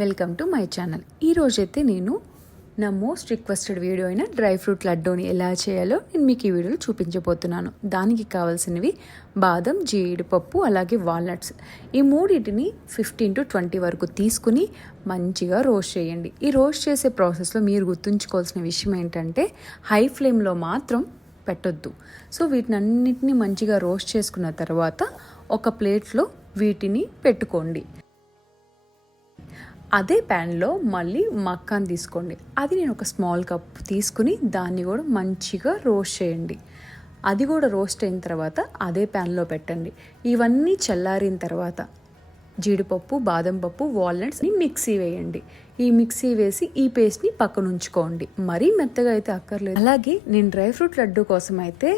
Welcome to my channel. ఈరోజైతే నేను నా మోస్ట్ రిక్వెస్టెడ్ వీడియో అయిన డ్రై ఫ్రూట్ లడ్డూని ఎలా చేయాలో నేను మీకు ఈ వీడియోలో చూపించబోతున్నాను. దానికి కావాల్సినవి బాదం, జీడిపప్పు, అలాగే వాల్నట్స్. ఈ మూడింటిని 15 to 20 వరకు తీసుకుని మంచిగా రోస్ట్ చేయండి. ఈ రోస్ట్ చేసే ప్రాసెస్లో మీరు గుర్తుంచుకోవాల్సిన విషయం ఏంటంటే హై ఫ్లేమ్లో మాత్రం పెట్టొద్దు. సో వీటినన్నిటిని మంచిగా రోస్ట్ చేసుకున్న తర్వాత ఒక ప్లేట్లో వీటిని పెట్టుకోండి. అదే ప్యాన్లో మళ్ళీ మక్కాన్ తీసుకోండి. అది నేను ఒక స్మాల్ కప్ తీసుకుని దాన్ని కూడా మంచిగా రోస్ట్ చేయండి. అది కూడా రోస్ట్ అయిన తర్వాత అదే ప్యాన్లో పెట్టండి. ఇవన్నీ చల్లారిన తర్వాత జీడిపప్పు, బాదం పప్పు, వాల్నట్స్ని మిక్సీ వేయండి. ఈ మిక్సీ వేసి ఈ పేస్ట్ని పక్కన ఉంచుకోండి. మరీ మెత్తగా అయితే అక్కర్లేదు. అలాగే నేను డ్రై ఫ్రూట్ లడ్డు కోసం అయితే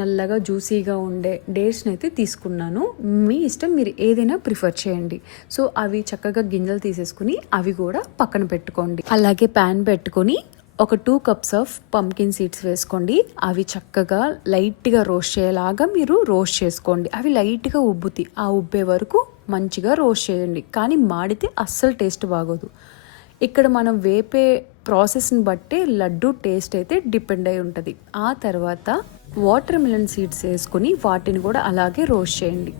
నల్లగా జ్యూసీగా ఉండే డేట్స్ని అయితే తీసుకున్నాను. మీ ఇష్టం, మీరు ఏదైనా ప్రిఫర్ చేయండి. సో అవి చక్కగా గింజలు తీసేసుకుని అవి కూడా పక్కన పెట్టుకోండి. అలాగే ప్యాన్ పెట్టుకొని ఒక 2 cups ఆఫ్ పంకిన్ సీడ్స్ వేసుకోండి. అవి చక్కగా లైట్గా రోస్ట్ చేయేలాగా మీరు రోస్ట్ చేసుకోండి. అవి లైట్గా ఉబ్బుతాయి. ఆ ఉబ్బే వరకు మంచిగా రోస్ట్ చేయండి. కానీ మాడితే అస్సలు టేస్ట్ బాగోదు. ఇక్కడ మనం వేపే ప్రాసెస్ని బట్టే లడ్డు టేస్ట్ అయితే డిపెండ్ అయి ఉంటుంది. ఆ తర్వాత వాటర్ మిలన్ సీడ్స్ వేసుకొని వాటిని కూడా అలాగే రోస్ట్ చేయండి.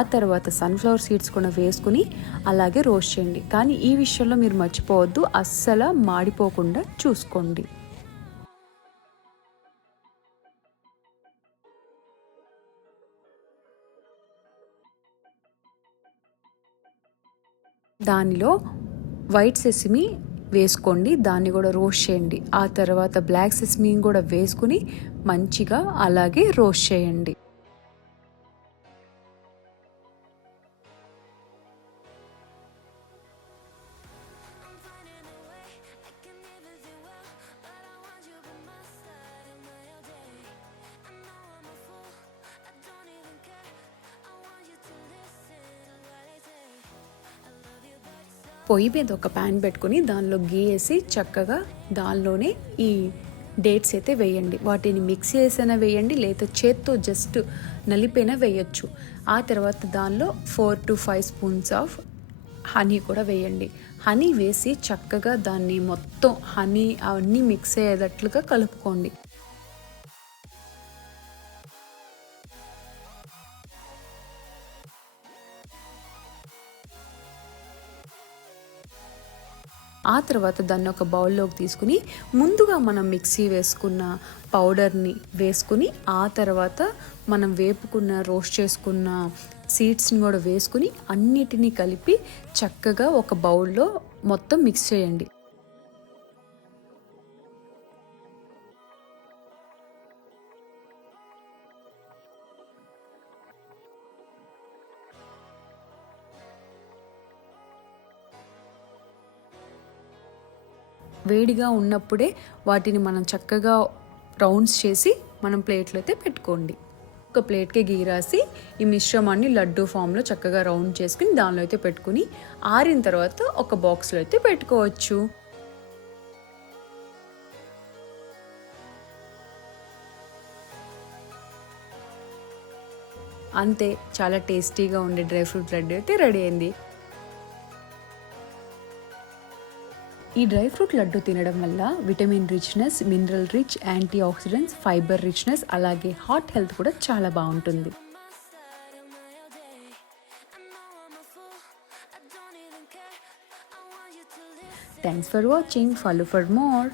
ఆ తర్వాత సన్ఫ్లవర్ సీడ్స్ కూడా వేసుకుని అలాగే రోస్ట్ చేయండి. కానీ ఈ విషయంలో మీరు మర్చిపోవద్దు, అస్సలు మాడిపోకుండా చూసుకోండి. దానిలో వైట్ సెసమి వేసుకోండి. దాన్ని కూడా రోస్ట్ చేయండి. ఆ తర్వాత బ్లాక్ సెసమిని కూడా వేసుకుని మంచిగా అలాగే రోస్ట్ చేయండి. పొయ్యి మీద ఒక ప్యాన్ పెట్టుకుని దానిలో గీ వేసి చక్కగా దానిలోనే ఈ డేట్స్ అయితే వేయండి. వాటిని మిక్స్ చేసైనా వేయండి, లేదా చేత్తో జస్ట్ నలిపైనా వేయచ్చు. ఆ తర్వాత దానిలో 4 to 5 spoons ఆఫ్ హనీ కూడా వేయండి. హనీ వేసి చక్కగా దాన్ని మొత్తం హనీ అవన్నీ మిక్స్ అయ్యేటట్లుగా కలుపుకోండి. ఆ తర్వాత దాన్ని ఒక బౌల్లోకి తీసుకుని ముందుగా మనం మిక్సీ వేసుకున్న పౌడర్ని వేసుకుని ఆ తర్వాత మనం వేపుకున్న రోస్ట్ చేసుకున్న సీడ్స్ని కూడా వేసుకుని అన్నిటినీ కలిపి చక్కగా ఒక బౌల్లో మొత్తం మిక్స్ చేయండి. వేడిగా ఉన్నప్పుడే వాటిని మనం చక్కగా రౌండ్స్ చేసి మనం ప్లేట్లో అయితే పెట్టుకోండి. ఒక ప్లేట్కి గీ రాసి ఈ మిశ్రమాన్ని లడ్డు ఫామ్లో చక్కగా రౌండ్ చేసుకుని దానిలో అయితే పెట్టుకుని ఆరిన తర్వాత ఒక బాక్స్లో అయితే పెట్టుకోవచ్చు. అంతే, చాలా టేస్టీగా ఉండే డ్రై ఫ్రూట్ లడ్డు అయితే రెడీ అయింది. ఈ డ్రై ఫ్రూట్ లడ్డు తినడం వల్ల vitamin richness, mineral rich, antioxidants, fibre richness, అలాగే హార్ట్ హెల్త్ కూడా చాలా బాగుంటుంది. Thanks for watching. Follow for more.